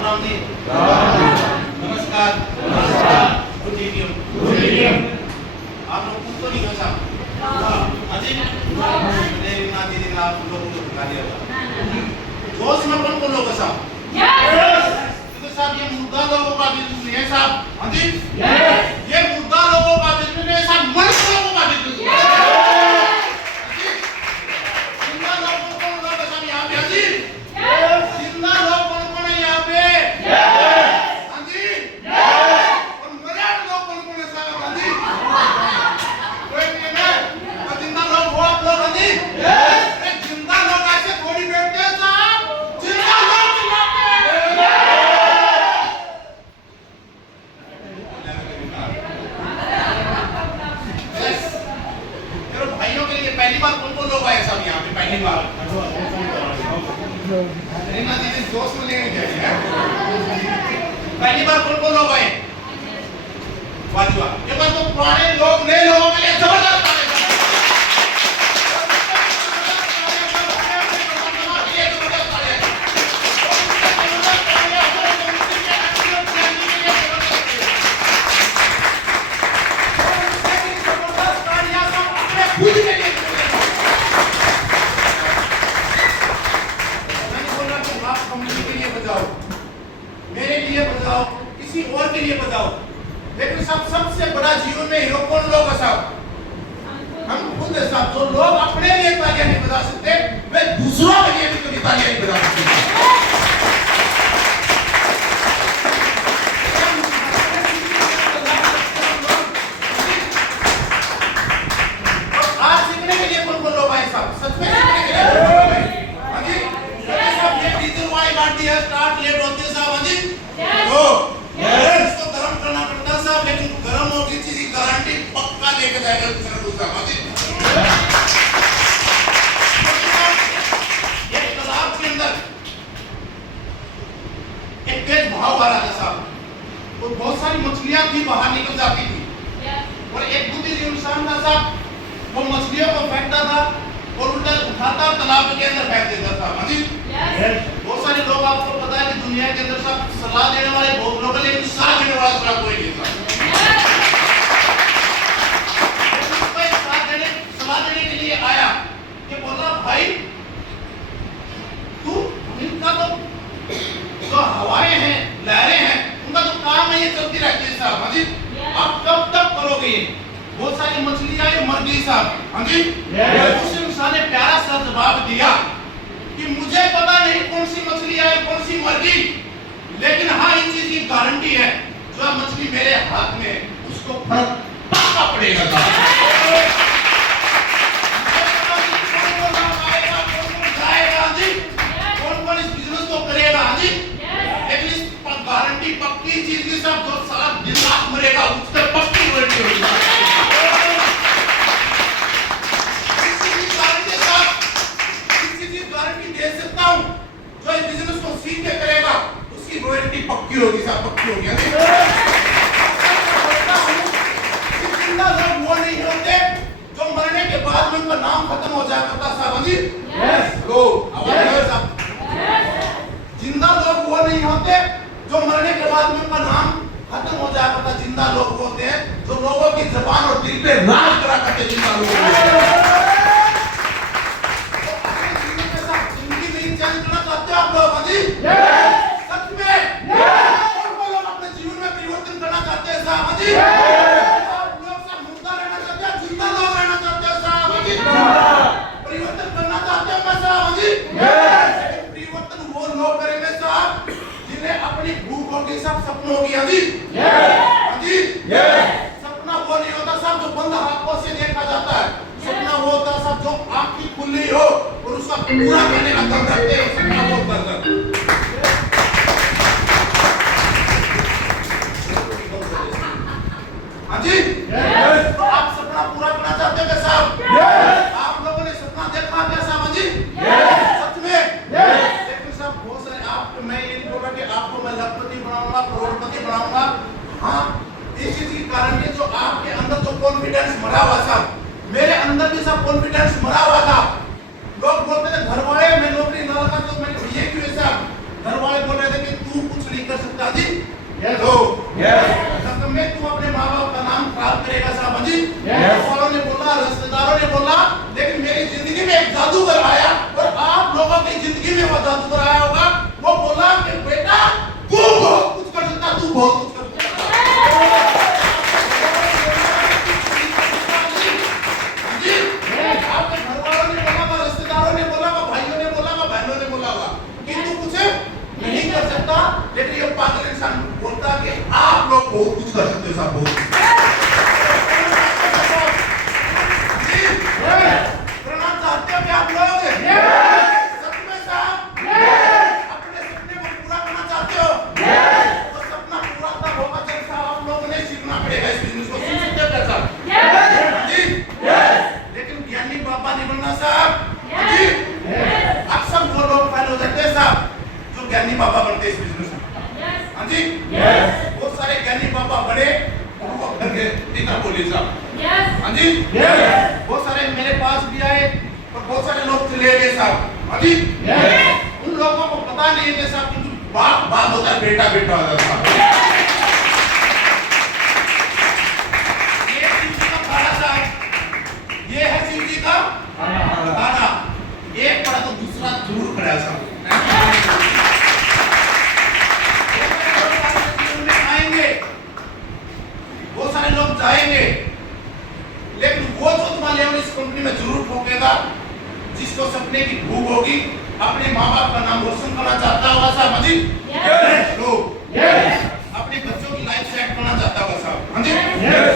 राम राम जी। नमस्कार। Good evening. आप लोग कुछ तो नहीं हो साहब? हाँ जी। अरे ना दीदी ना आप लोगों को दिखा दिया था। जोश में कौन बोलोगे साहब? क्योंकि साहब ये मुद्दा लोगों का बिजनेस नहीं है साहब। हाँ जी। ये मुद्दा लोगों का बिजनेस है साहब, मर्द लोगों का बिजनेस है। जिंदा लोग कौन लोग है साहब यहाँ पे? हाँ जी। जिंदा लोग कौन कौन है यहाँ पे? हाँ जी। और मर्द लोग कौन कौन है साहब? हाँ जी। कोई नहीं है? तो जिंदा लोग हो आप लोग? हाँ जी। जिंदा लोग ऐसे थोड़ी बैठते हैं साहब, जिंदा लोग चिल्लाते हैं। Yes. मेरे भाइयों के लिए पहली बार कौन कौन लोग आए साहब यहाँ पे? पहली बार नहीं ना दीदी, जोश में लेने चाहिए। पहली बार कौन कौन लोग आए? वाजवा। ये बात तो पुराने लोग नए लोगों के लिए जबरदस्त ताली बजाओ। मेरे लिए बजाओ, किसी और के लिए बजाओ, लेकिन सबसे बड़ा जीवन में हीरो कौन लोग है साहब? हम खुद है साहब। जो लोग अपने लिए तालियां नहीं बजा सकते, वे दूसरों के लिए भी कभी तालियां नहीं बजा सकते। और आज सीखने के लिए कौन कौन लोग आए साहब? सच में सीखने के लिए कौन लोग आए? हाँ जी। साहब ये डीजल वाली गाड़ी है, स्टार्ट लेट होती है साहब। हाँ जी। तो इसको गरम करना पड़ता है साहब, लेकिन गरम होगी चीज की गारंटी पक्का लेके जाएगा दूसरा। हाँ जी। एक तालाब के अंदर एक तेज बहाव आ रहा था साहब, और बहुत सारी मछलियां भी बाहर निकल जाती थी, और एक बुद्धिजीवी इंसान था साहब, वो मछलियों को फेंकता था और उल्टा उठाता तालाब के अंदर फेंक देता था। हाँ जी। बहुत सारे लोग, आपको पता है कि दुनिया के अंदर सब सलाह देने वाले बहुत लोग हैं, लेकिन साथ देने वाला सलाह कोई नहीं था। सलाह देने के लिए आया कि बोला भाई तू इनका तो जो हवाएं हैं, लहरें हैं, उनका तो काम है ये चलती रहती है साहब। हाँ जी। आप कब तक करोगे ये? बहुत सारी मछलियां मर गई साहब। हाँ जी। उस इंसान ने प्यारा सा जवाब दिया कि मुझे पता नहीं कौन सी मछली आई, कौन सी मर गई, लेकिन हाँ इस चीज की गारंटी है, जो मछली मेरे हाथ में उसको फर्क पक्का पड़ेगा। कौन इस बिजनेस को करेगा? हाँ जी। लेकिन इस गारंटी पक्की चीज के साथ जो सारा दिन रात मरेगा, उससे पक्की गारंटी होगी। दे सकता हूं, जो इस बिजनेस को सीख के करेगा उसकी रॉयल्टी पक्की होगी साहब, पक्की होगी। जिंदा लोग वो नहीं होते जो मरने के बाद में उनका नाम खत्म हो जाता था साहब। जी लो आवाज साहब। जिंदा लोग वो नहीं होते जो मरने के बाद में उनका नाम खत्म हो जाता था। जिंदा लोग होते हैं जो लोगों की जुबान और दिल पे राज करा करते। जिंदा लोग आप लोग हाँ जी। सच में कौन लोग अपने जीवन में परिवर्तन करना चाहते हैं साहब? हाँ जी। आप लोग सब मुर्दा रहना चाहते हैं, जिंदा लोग रहना चाहते हैं साहब? हाँ जी। परिवर्तन करना चाहते हो मैं साहब? हाँ जी। परिवर्तन वो लोग करेंगे साहब जिन्हें अपनी भूख होगी साहब, सपनों की। हाँ जी। हाँ जी। सपना वो नहीं होता साहब जो बंद आंखों से देखा जाता है। सपना वो होता साहब जो आंखें खुली हो और उसका पूरा करने का दम रखते हैं। सपना वो करता है। हाँ जी। तो आप सपना पूरा करना चाहते हो क्या साहब? आप लोगों ने सपना देखा क्या साहब? हाँ जी। सच में? लेकिन साहब बहुत सारे आपको मैं ये नहीं बोला कि आपको मैं लखपति बनाऊंगा, करोड़पति बनाऊंगा। हाँ इस चीज की कारण है जो आपके अंदर जो कॉन्फिडेंस मरा हुआ साहब, मेरे अंदर भी सब कॉन्फिडेंस मरा हुआ था। लोग बोलते थे घर वाले मैं नौकरी ना लगा तो मैंने ये क्यों साहब? घर वाले बोल रहे थे कि तू कुछ नहीं कर सकता जी। Yes. तो Yes. सत्य में तू अपने माँ बाप का नाम खराब करेगा साहब जी। Yes. वालों ने बोला, रिश्तेदारों ने बोला, लेकिन मेरी जिंदगी में एक जादूगर आया और आप लोगों की जिंदगी में वो जादूगर आया होगा। वो बोला कि बेटा तू बहुत कुछ कर सकता, तू बहुत कुछ कर सकता। जी, आपके घर वालों ने बोला होगा, रिश्तेदारों ने बोला होगा, भाइयों ने बोला होगा, बहनों ने बोला होगा कि तू कुछ नहीं कर सकता, लेकिन ये पागल इंसान बोलता कि आप लोग बहुत कुछ कर सकते हो साहब, बहुत कुछ। जी, करना चाहते हो क्या आप लोग? सच में साहब? अपने सपने को पूरा करना चाहते हो? तो सपना पूरा तब होगा जब साहब आप लोगों ने सीखना पड़ेगा इस बिजनेस को। सीख सकते हो क्या साहब? जी, लेकिन ज्ञानी बाबा नहीं बनना साहब। जी, अक्सर वो लोग फेल हो जाते हैं साहब जो ज्ञानी बाबा बनते हैं इस बिजनेस में। हाँ जी, बहुत सारे ज्ञानी बाबा बड़े उनको घर के इतना बोलिए साहब। हाँ जी, बहुत सारे मेरे पास भी आए और बहुत सारे लोग चले गए साहब। हाँ जी, उन लोगों को पता नहीं है कि साहब कुछ बाप बाप होता है, बेटा बेटा होता है साहब। ये शिव जी का खाना साहब, ये है शिव जी का खाना। एक पड़ा तो दूसरा दूर खड़ा है साहब। बहुत सारे लोग जाएंगे, लेकिन वो जो तुम्हारे लिए इस कंपनी में जरूर ठोकेगा जिसको सपने की भूख होगी, अपने माँ बाप का नाम रोशन करना चाहता होगा साहब। जी, तो अपने बच्चों की लाइफ सेट करना चाहता होगा साहब। हाँ जी,